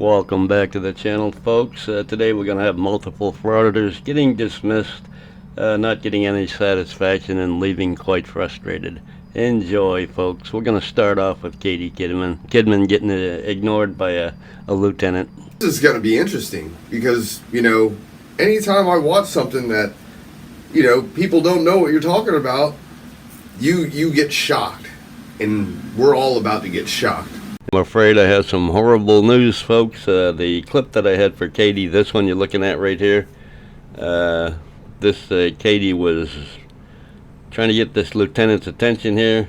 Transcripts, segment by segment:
Welcome back to the channel, folks. Today we're going to have multiple frauditors getting dismissed, not getting any satisfaction, and leaving quite frustrated. Enjoy, folks. We're going to start off with Kidman. Kidman getting ignored by a lieutenant. This is going to be interesting because, anytime I watch something that, people don't know what you're talking about, you get shocked. And we're all about to get shocked. I'm afraid I have some horrible news, folks. The clip that I had for Katie, this one you're looking at right here, Katie was trying to get this lieutenant's attention here,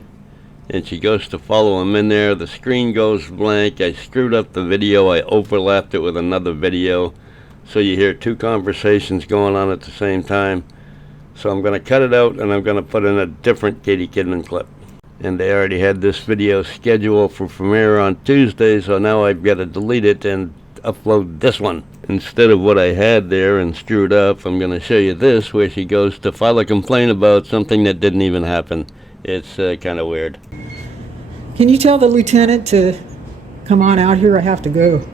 and she goes to follow him in there. The screen goes blank. I screwed up the video. I overlapped it with another video, so you hear two conversations going on at the same time. So I'm going to cut it out, and I'm going to put in a different Katie Kidman clip. And they already had this video scheduled for premiere on Tuesday, so now I've got to delete it and upload this one. Instead of what I had there and screwed up, I'm going to show you this, where she goes to file a complaint about something that didn't even happen. It's kind of weird. Can you tell the lieutenant to come on out here? I have to go.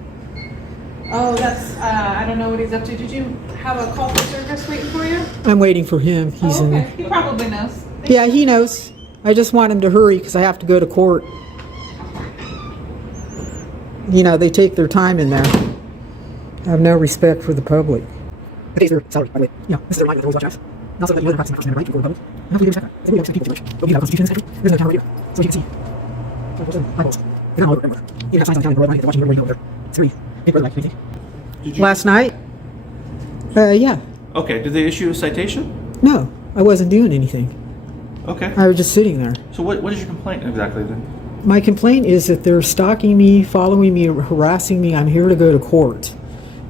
Oh, that's, I don't know what he's up to. Did you have a call for service waiting for you? I'm waiting for him. He's in okay. He probably knows. Yeah, he knows. I just want him to hurry because I have to go to court. They take their time in there. I have no respect for the public. Okay, sir. Sorry, by the way. This is a reminder that always watch out. And also that you other practice my right before the public. And how do you respect that? Everybody people too much. But we have a constitution in this country. There's no camera right here. So you can see. My balls. They're not all over. You have signs on the county road. They're watching everybody over there. It's 3. Big red light. What do you think? Last night? Yeah. Okay, did they issue a citation? No, I wasn't doing anything. Okay. I was just sitting there. So what is your complaint exactly then? My complaint is that they're stalking me, following me, harassing me. I'm here to go to court.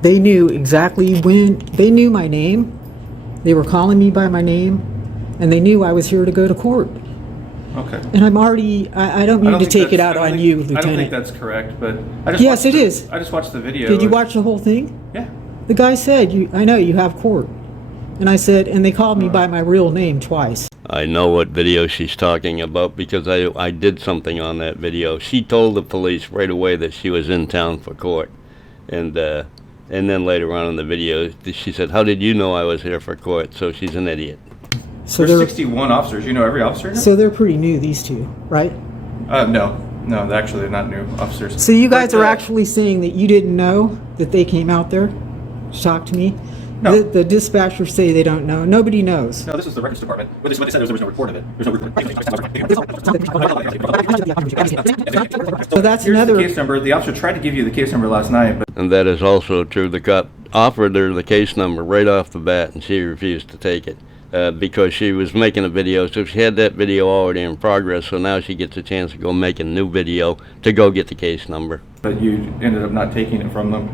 They knew exactly when. They knew my name. They were calling me by my name, and they knew I was here to go to court. Okay. And I'm already. I don't mean to take it out on you, Lieutenant. I don't think that's correct, but yes, it is. I just watched the video. Did you watch the whole thing? Yeah. The guy said, I know you have court. And I said, and they called me by my real name twice. I know what video she's talking about because I did something on that video. She told the police right away that she was in town for court. And then later on in the video, she said, how did you know I was here for court? So she's an idiot. So there's 61 officers. You know every officer? So they're pretty new, these two, right? No, actually they're not new officers. So you guys are actually saying that you didn't know that they came out there to talk to me? No. The dispatchers say they don't know. Nobody knows. No, this is the records department. What they said was there was no report of it. There's no report. So that's Here's another the case number. The officer tried to give you the case number last night, but And that is also true. The cop offered her the case number right off the bat, and she refused to take it because she was making a video. So she had that video already in progress, so now she gets a chance to go make a new video to go get the case number. But you ended up not taking it from them.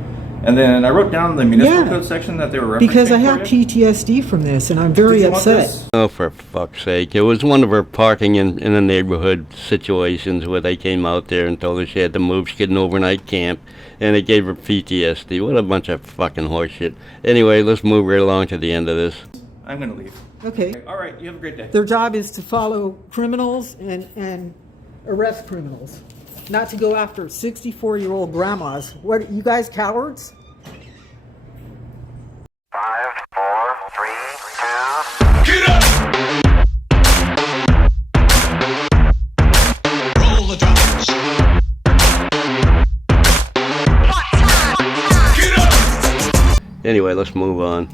And then I wrote down the municipal code section that they were referencing. Because I have PTSD from this, and I'm very upset. Oh, for fuck's sake. It was one of her parking in the neighborhood situations where they came out there and told her she had to move. She had an overnight camp, and it gave her PTSD. What a bunch of fucking horseshit. Anyway, let's move right along to the end of this. I'm going to leave. Okay. All right, you have a great day. Their job is to follow criminals and arrest criminals. Not to go after 64-year-old grandmas. What, you guys cowards? 5, 4, 3, 2. Get up! Roll the drums. Get up! Anyway, let's move on.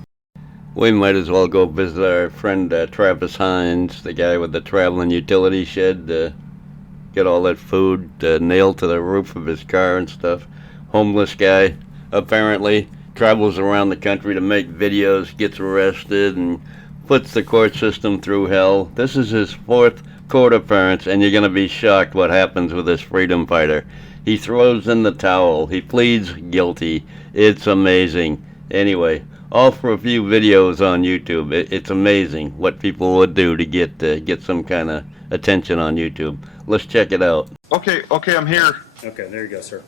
We might as well go visit our friend Travis Hines, the guy with the traveling utility shed. Get all that food nailed to the roof of his car and stuff. Homeless guy, apparently, travels around the country to make videos, gets arrested, and puts the court system through hell. This is his 4th court appearance, and you're going to be shocked what happens with this freedom fighter. He throws in the towel. He pleads guilty. It's amazing. Anyway, all for a few videos on YouTube. It's amazing what people would do to get some kind of attention on YouTube. Let's check it out. Okay, I'm here. Okay, there you go, sir.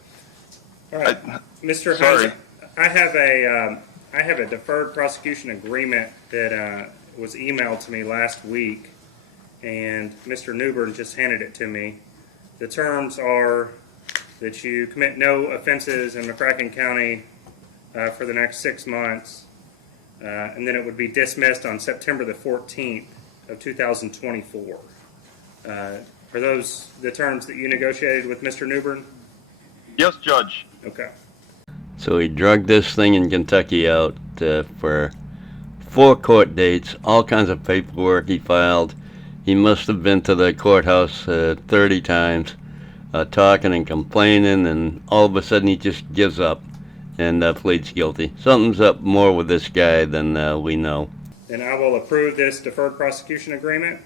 All right, Mr. Hines, I have a deferred prosecution agreement that was emailed to me last week, and Mr. Newbern just handed it to me. The terms are that you commit no offenses in McCracken County for the next 6 months, and then it would be dismissed on September the 14th of 2024. Are those the terms that you negotiated with Mr. Newbern? Yes, Judge. Okay. So he drugged this thing in Kentucky out for 4 court dates, all kinds of paperwork he filed. He must have been to the courthouse 30 times, talking and complaining, and all of a sudden he just gives up and pleads guilty. Something's up more with this guy than we know. Then I will approve this deferred prosecution agreement.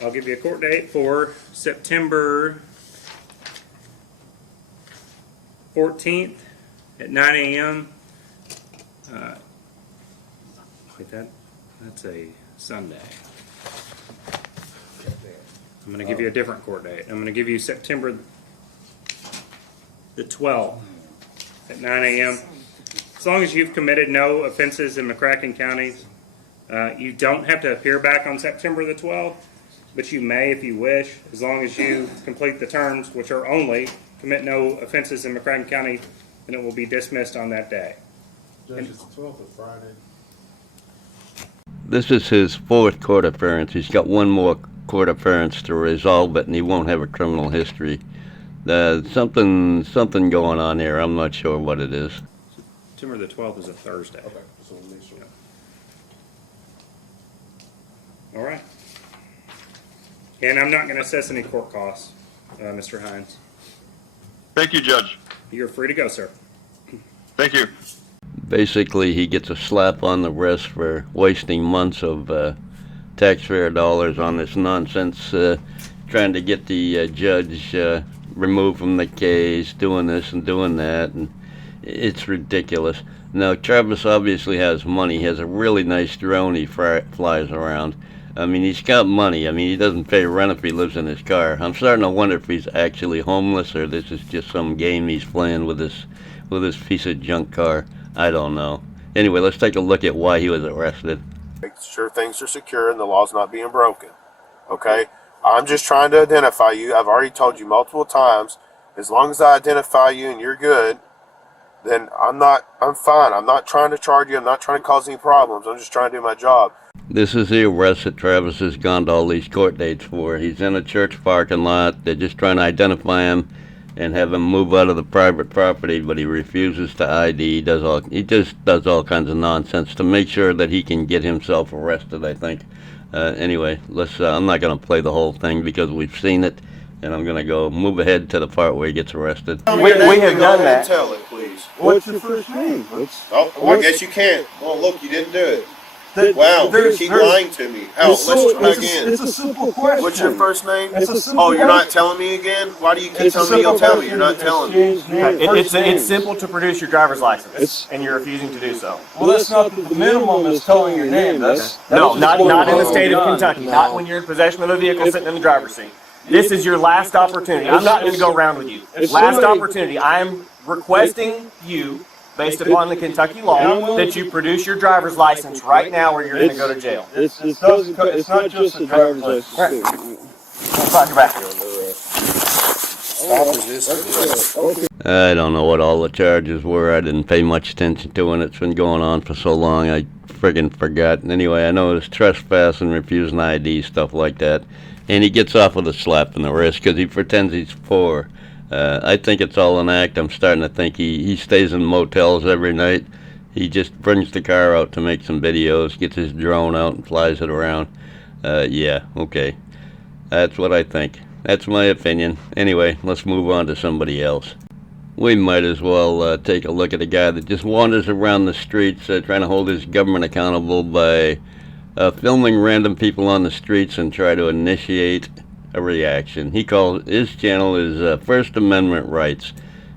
I'll give you a court date for September 14th at 9 a.m. Wait, that's a Sunday. I'm going to give you a different court date. I'm going to give you September the 12th at 9 a.m. As long as you've committed no offenses in McCracken County, you don't have to appear back on September the 12th, but you may if you wish, as long as you complete the terms, which are only commit no offenses in McCracken County, and it will be dismissed on that day. Judge, it's the 12th of Friday. This is his 4th court appearance. He's got one more court appearance to resolve it, and he won't have a criminal history. Something going on here. I'm not sure what it is. September the 12th is a Thursday. Okay, so we'll make sure. All right. And I'm not going to assess any court costs, Mr. Hines. Thank you, Judge. You're free to go, sir. Thank you. Basically, he gets a slap on the wrist for wasting months of taxpayer dollars on this nonsense, trying to get the judge removed from the case, doing this and doing that, and it's ridiculous. Now, Travis obviously has money. He has a really nice drone he flies around. I mean, he's got money. I mean, he doesn't pay rent if he lives in his car. I'm starting to wonder if he's actually homeless or this is just some game he's playing with this piece of junk car. I don't know. Anyway, let's take a look at why he was arrested. Make sure things are secure and the law's not being broken. Okay? I'm just trying to identify you. I've already told you multiple times, as long as I identify you and you're good, then I'm fine. I'm not trying to charge you. I'm not trying to cause any problems. I'm just trying to do my job. This is the arrest that Travis has gone to all these court dates for. He's in a church parking lot. They're just trying to identify him and have him move out of the private property, but he refuses to ID. He just does all kinds of nonsense to make sure that he can get himself arrested, I think. Anyway, I'm not going to play the whole thing because we've seen it, and I'm going to move ahead to the part where he gets arrested. We have done that. Tell it, please. What's your first name? I guess you can't. Oh, look, you didn't do it. Wow, you keep lying to me. Let's try again. It's a simple question. What's your first name? It's a simple Oh, you're not telling me again? Why do you keep telling me you'll tell me? You're not telling me. It's simple to produce your driver's license, and you're refusing to do so. Well, that's not the minimum is telling your name. No, not in the state of Kentucky. Not when you're in possession of a vehicle sitting in the driver's seat. This is your last opportunity. I'm not going to go around with you. Last opportunity. I'm requesting you, based upon the Kentucky law, that you produce your driver's license right now or you're going to go to jail. It's not just a driver's license. Right. Fuck your back. I don't know what all the charges were. I didn't pay much attention to it. It's been going on for so long, I friggin' forgot. Anyway, I know it's trespassing, refusing ID, stuff like that. And he gets off with a slap in the wrist because he pretends he's poor. I think it's all an act. I'm starting to think he stays in motels every night. He just brings the car out to make some videos, gets his drone out and flies it around. Yeah, okay. That's what I think. That's my opinion. Anyway, let's move on to somebody else. We might as well take a look at a guy that just wanders around the streets trying to hold his government accountable by filming random people on the streets and try to initiate a reaction. His channel is First Amendment Rights,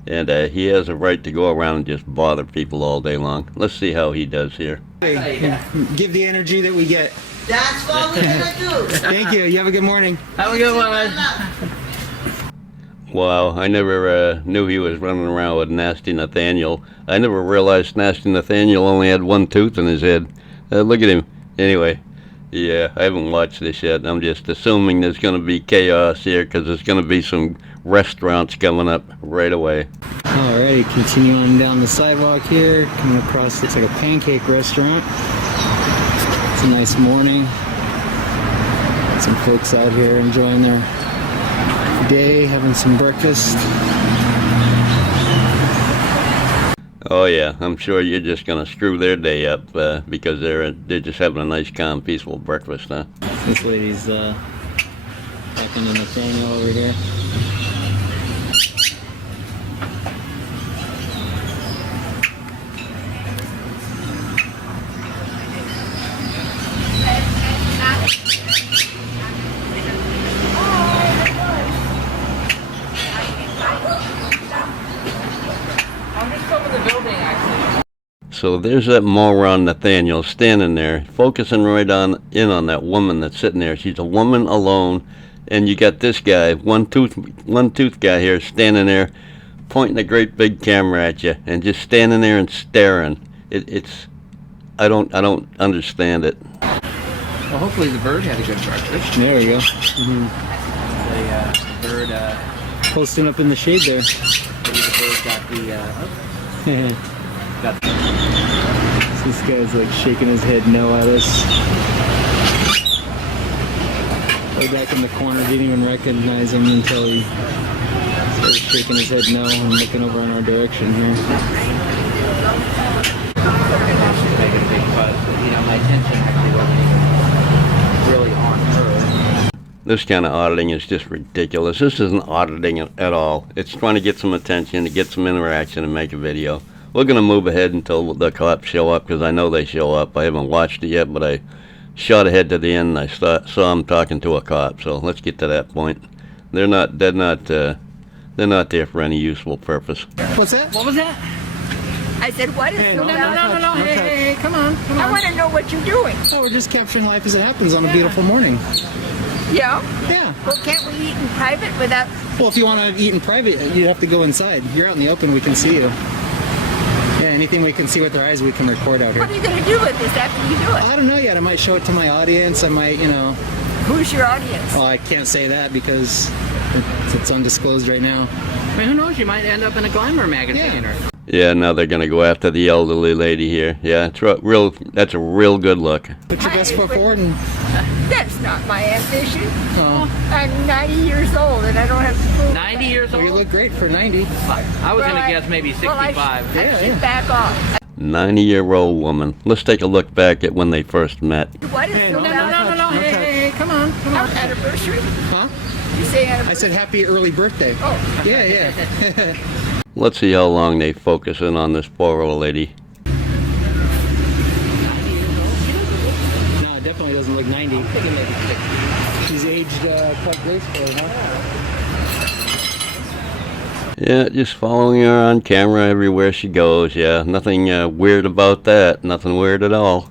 and he has a right to go around and just bother people all day long. Let's see how he does here. Give the energy that we get. That's what we're gonna do. Thank you. You have a good morning. Have a good one, man. Wow, I never knew he was running around with Nasty Nathaniel. I never realized Nasty Nathaniel only had one tooth in his head. Look at him. Anyway, Yeah, I haven't watched this yet. I'm just assuming there's going to be chaos here because there's going to be some restaurants coming up right away. Alrighty, continue on down the sidewalk here, coming across, looks like a pancake restaurant. It's a nice morning. Some folks out here enjoying their day, having some breakfast. Oh yeah, I'm sure you're just gonna screw their day up because they're just having a nice, calm, peaceful breakfast, huh? This lady's talking to Nathaniel over here. So there's that moron Nathaniel standing there, focusing right on that woman that's sitting there. She's a woman alone, and you got this guy, one tooth guy here, standing there, pointing a great big camera at you, and just standing there and staring. I don't understand it. Well, hopefully the bird had a good breakfast. There we go. The bird, Posting up in the shade there. maybe the bird got the, This guy's like shaking his head no at us. Way back in the corner, didn't even recognize him until he started shaking his head no and looking over in our direction here. making a big fuss, but, you know, my attention actually wasn't even really on her. This kind of auditing is just ridiculous. This isn't auditing at all. It's trying to get some attention, to get some interaction, and make a video. We're going to move ahead until the cops show up, because I know they show up. I haven't watched it yet, but I shot ahead to the end and I saw them talking to a cop. So let's get to that point. They're not there for any useful purpose. What's that? What was that? I said, what is Hey, no, no, no, hey, come on. I want to know what you're doing. Oh, we're just capturing life as it happens on a beautiful morning. Yeah? Yeah. Well, can't we eat in private without... Well, if you want to eat in private, you'd have to go inside. You're out in the open, we can see you. Yeah, anything we can see with our eyes, we can record out here. What are you going to do with this after you do it? I don't know yet. I might show it to my audience. I might, you know... Who's your audience? Well, I can't say that because it's undisclosed right now. I mean, who knows? You might end up in a Glamour magazine or... Yeah, now they're going to go after the elderly lady here. Yeah, that's a real good look. Put your best foot forward and... That's not my ambition. Oh. I'm 90 years old and I don't have to prove 90 years Well, old? you look great for 90. I was going to guess maybe 65. I should back off. 90-year-old woman. Let's take a look back at when they first met. What is Hey, so no, bad? hey, come on. Anniversary? Huh? You say I anniversary? said happy early birthday. Oh. Yeah. Let's see how long they focus in on this poor old lady. No, it definitely doesn't look 90. She's aged quite gracefully, huh? Yeah, just following her on camera everywhere she goes. Yeah, nothing weird about that. Nothing weird at all.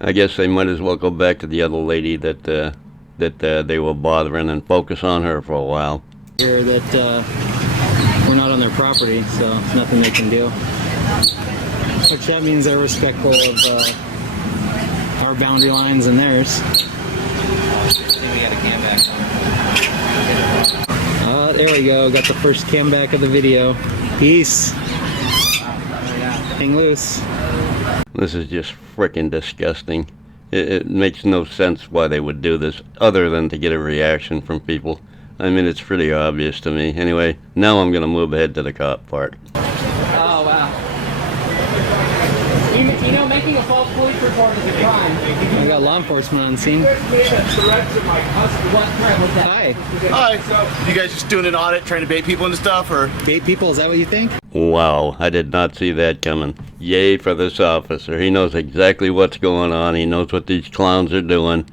I guess they might as well go back to the other lady that they were bothering and focus on her for a while. Here that we're not on their property, so nothing they can do. Which that means they're respectful of our boundary lines and theirs. I think we got a cam back on. There we go. Got the first cam back of the video. Peace. Hang loose. This is just frickin' disgusting. It makes no sense why they would do this other than to get a reaction from people. I mean, it's pretty obvious to me. Anyway, now I'm going to move ahead to the cop part. Oh, wow. You know, making a false police report is a crime. I got law enforcement on scene. What crime was that? Hi. Hi. You guys just doing an audit, trying to bait people into stuff, or? Bait people, is that what you think? Wow, I did not see that coming. Yay for this officer. He knows exactly what's going on. He knows what these clowns are doing.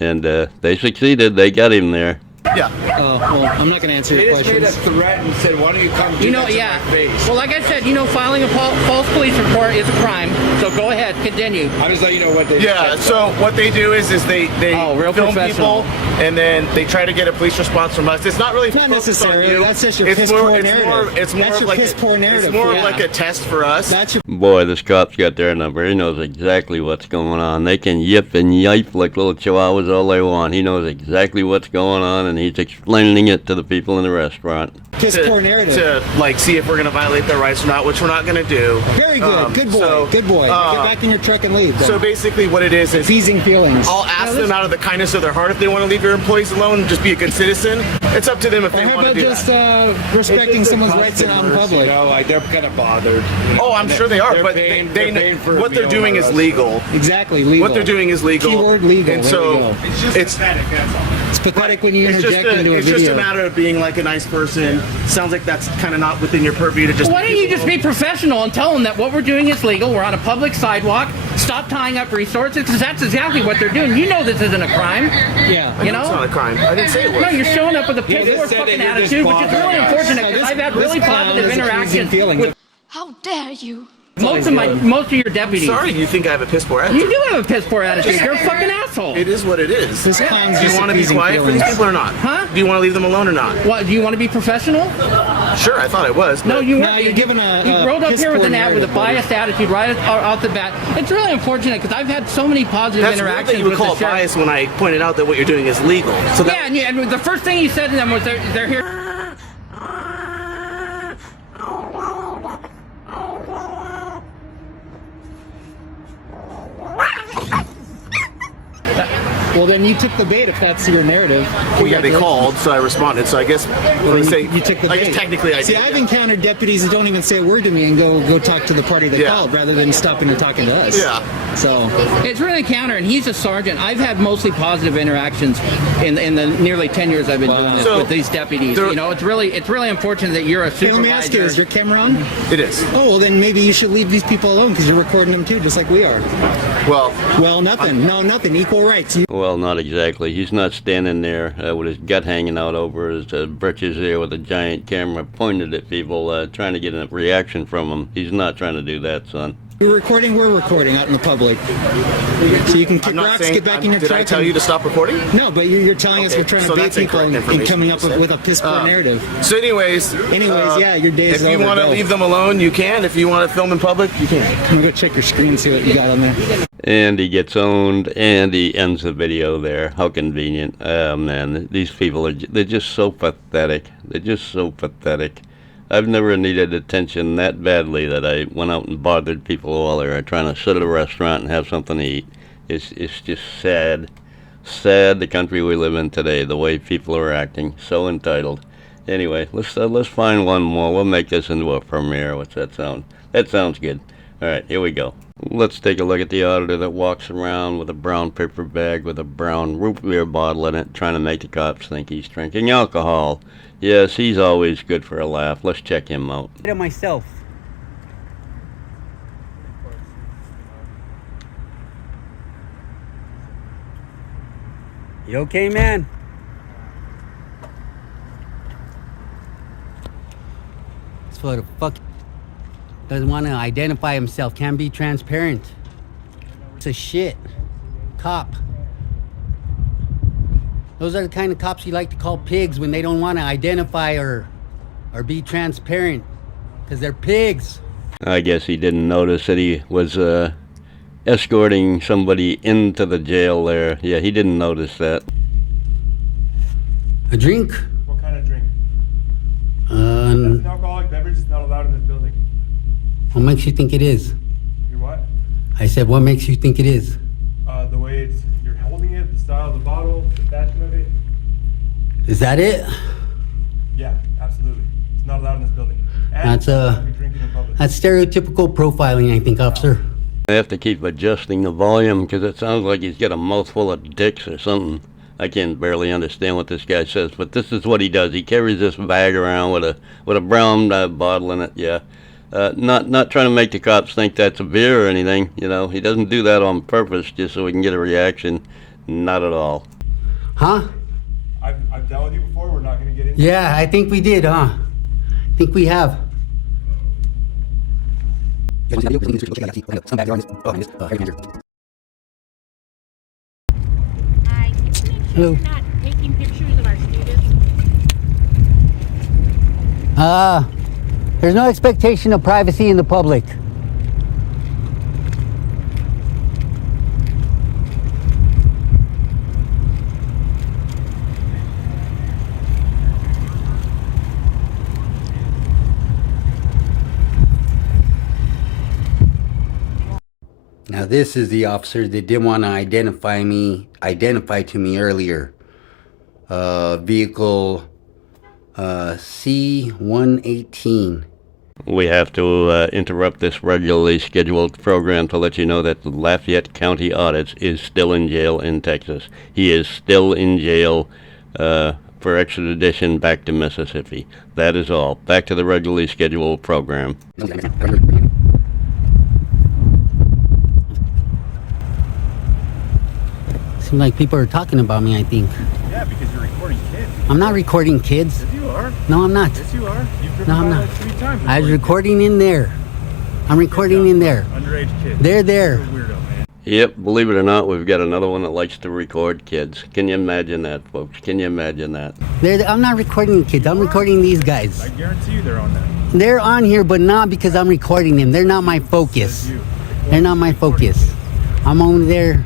And they succeeded. They got him there. Yeah. Oh, well, I'm not going to answer They your just made a questions. threat and said, why don't you come do You know, that to yeah. my face? Well, like I said, filing a false police report is a crime. So go ahead, continue. I'm just letting you know what they Yeah, said. so what they do is they real film professional. people and then they try to get a police response from us. It's not really Not focused on necessarily. you. That's just your It's piss more, poor it's narrative. more, it's more That's of your like piss poor narrative. It's more of Yeah. like a test for us. That's your Boy, this cop's got their number. He knows exactly what's going on. They can yip and yipe like little chihuahuas all they want. He knows exactly what's going on, and he's explaining it to the people in the restaurant. piss poor narrative. To like see if we're going to violate their rights or not, which we're not going to do. Very good. Good boy. Good boy. Get back in your truck and leave. Then. So basically what it is appeasing feelings. I'll ask them out of the kindness of their heart if they want to leave your employees alone and just be a good citizen. It's up to them if they How want to about do just that. respecting someone's rights out in public? Like they're kind of bothered. Oh, I'm sure they are, but paying for what they're doing is legal. Exactly, legal. What they're doing is legal. Keyword legal. And There so we go. it's pathetic. That's all. It's pathetic when you It's just interject into a it's video. just a matter of being like a nice person. Sounds like that's kind of not within your purview to just. Why don't you just be professional and tell them that what we're doing is legal? We're on a public sidewalk. Stop tying up resources, because that's exactly what they're doing. You know this isn't a crime. Yeah. You know? It's not a crime. I didn't say it was. No, you're showing up with a He piss just poor said fucking that you're just attitude, which is really bothering us. unfortunate, because I've had really positive interactions with How dare you? most of your deputies. Sorry, you think I have a piss poor attitude? You do have a piss poor attitude. You're a fucking asshole. It is what it is. This clown's Do you just want to be appeasing quiet for these feelings. people or not? Huh? Do you want to leave them alone or not? What? Do you want to be professional? Sure, I thought I was. No, but- you No, weren't. you're giving a You rolled up piss here with poor an ad with a narrative, biased attitude right off the bat. It's really unfortunate because I've had so many positive That's weird interactions that you would with call the it sheriff. bias when I pointed out that what you're doing is legal. So that, Yeah, and the first thing you said to them was they're here. Well, then you took the bait if that's your narrative. well, yeah, they called, so I responded. So I guess Well, let's then say you took the I bait. guess technically I See, did. I've encountered deputies that don't even say a word to me and go talk to the party that Yeah. called rather than stopping and talking to us. Yeah. So It's really counter, and he's a sergeant. I've had mostly positive interactions in the nearly 10 years I've been doing this So, with these deputies. there- You know, it's really unfortunate that you're a hey, supervisor. let me ask you: is your camera on? It is. Oh, well, then maybe you should leave these people alone because you're recording them too, just like we are. Well, nothing. No, nothing. Equal rights. Well, not exactly. He's not standing there with his gut hanging out over his britches there with a giant camera pointed at people, trying to get a reaction from them. He's not trying to do that, son. We're recording out in the public. So you can kick I'm not rocks, saying. get back in your Did truck. I tell and- you to stop recording? No, but you're telling us Okay, we're trying so to bait that's people incorrect and information coming up you said. with a piss poor narrative. So, anyways, yeah, your day is If you over. want to Go. leave them alone, you can. If you want to film in public, you can. I'm gonna go check your screen and see what you got on there. And he gets owned, and he ends the video there. How convenient. Oh, man, these people they're just so pathetic. They're just so pathetic. I've never needed attention that badly that I went out and bothered people while they were trying to sit at a restaurant and have something to eat. It's just sad. Sad the country we live in today, the way people are acting. So entitled. Anyway, let's find one more. We'll make this into a premiere. What's that sound? That sounds good. All right, here we go. Let's take a look at the auditor that walks around with a brown paper bag with a brown root beer bottle in it, trying to make the cops think he's drinking alcohol. Yes, he's always good for a laugh. Let's check him out. Myself. You okay, man? That's what the fuck doesn't want to identify himself, can't be transparent. It's a shit. Cop. Those are the kind of cops you like to call pigs when they don't want to identify or be transparent. Because they're pigs. I guess he didn't notice that he was escorting somebody into the jail there. Yeah, he didn't notice that. A drink? What kind of drink? An alcoholic beverage is not allowed in this building. What makes you think it is? Your what? I said, what makes you think it is? The way you're holding it, the style of the bottle, the fashion of it. Is that it? Yeah, absolutely. It's not allowed in this building. And That's not be drinking in public. that's stereotypical profiling, I think, officer. I have to keep adjusting the volume because it sounds like he's got a mouthful of dicks or something. I can barely understand what this guy says, but this is what he does. He carries this bag around with a brown bottle in it. Yeah, not trying to make the cops think that's a beer or anything. You know, he doesn't do that on purpose just so we can get a reaction. Not at all. Huh? I've dealt with you before. We're not going to get into Yeah, I think we did, huh? I think we have. Hello. Not taking pictures of our students. There's no expectation of privacy in the public. Now this is the officer that didn't want to identify to me earlier. Vehicle C118. We have to interrupt this regularly scheduled program to let you know that Lafayette County Audits is still in jail in Texas. He is still in jail for extradition back to Mississippi. That is all. Back to the regularly scheduled program. Seems like people are talking about me, I think. Yeah, because you're recording kids. I'm not recording kids. Yes, you are. No, I'm not. Yes, you are. You've driven No, I'm by not. like 3 times. I was recording in there. I'm recording in there. Underage kids. They're there. You're a weirdo, man. Yep, believe it or not, we've got another one that likes to record kids. Can you imagine that, folks? Can you imagine that? I'm not recording kids. I'm recording these guys. I guarantee you they're on that. They're on here, but not because I'm recording them. They're not my focus. They're not my focus. I'm over there.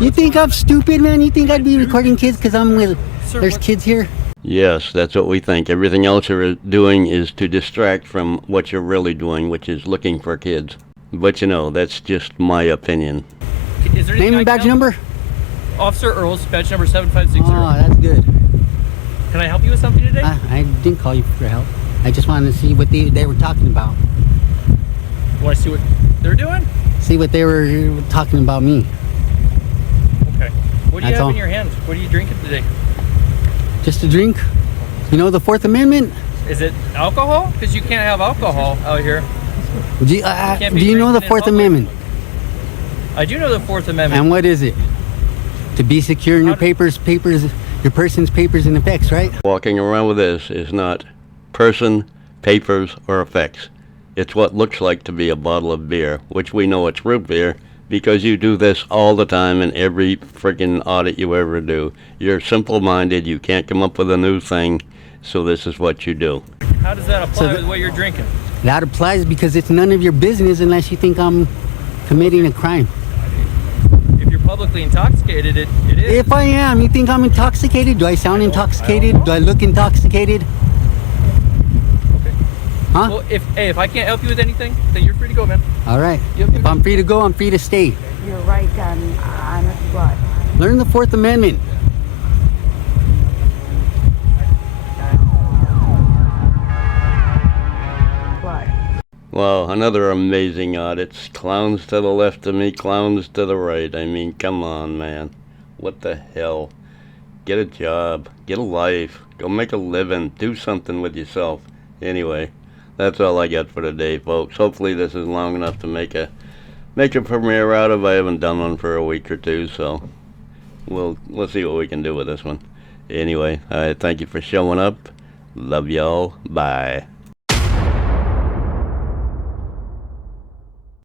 You think I'm stupid, man? You think I'd be recording kids because there's kids here? Yes, that's what we think. Everything else you're doing is to distract from what you're really doing, which is looking for kids. But you know, that's just my opinion. Is there Name and badge number? Officer Earls, badge number 7560. Oh, that's good. Can I help you with something today? I didn't call you for help. I just wanted to see what they were talking about. You want to see what they're doing? See what they were talking about me. Okay. What do you That's have all. in your hand? What are you drinking today? Just a drink. You know the Fourth Amendment? Is it alcohol? Because you can't have alcohol out here. Do you know the Fourth Amendment? I do know the Fourth Amendment. And what is it? To be secure in your your person's papers and effects, right? Walking around with this is not person, papers, or effects. It's what looks like to be a bottle of beer, which we know it's root beer because you do this all the time in every freaking audit you ever do. You're simple-minded, you can't come up with a new thing, so this is what you do. How does that apply with what you're drinking? That applies because it's none of your business unless you think I'm committing a crime. If you're publicly intoxicated, it is. If I am, you think I'm intoxicated? Do I sound intoxicated? Do I look intoxicated? Huh? Well, if I can't help you with anything, then you're free to go, man. All right. If I'm free to go, I'm free to stay. You're right, Johnny. I'm a slut. Learn the Fourth Amendment. Well, another amazing audit. Clowns to the left of me, clowns to the right. I mean, come on, man. What the hell? Get a job. Get a life. Go make a living. Do something with yourself. Anyway, that's all I got for today, folks. Hopefully this is long enough to make a premiere out of. I haven't done one for a week or two, so we'll see what we can do with this one. Anyway, I thank you for showing up. Love y'all. Bye.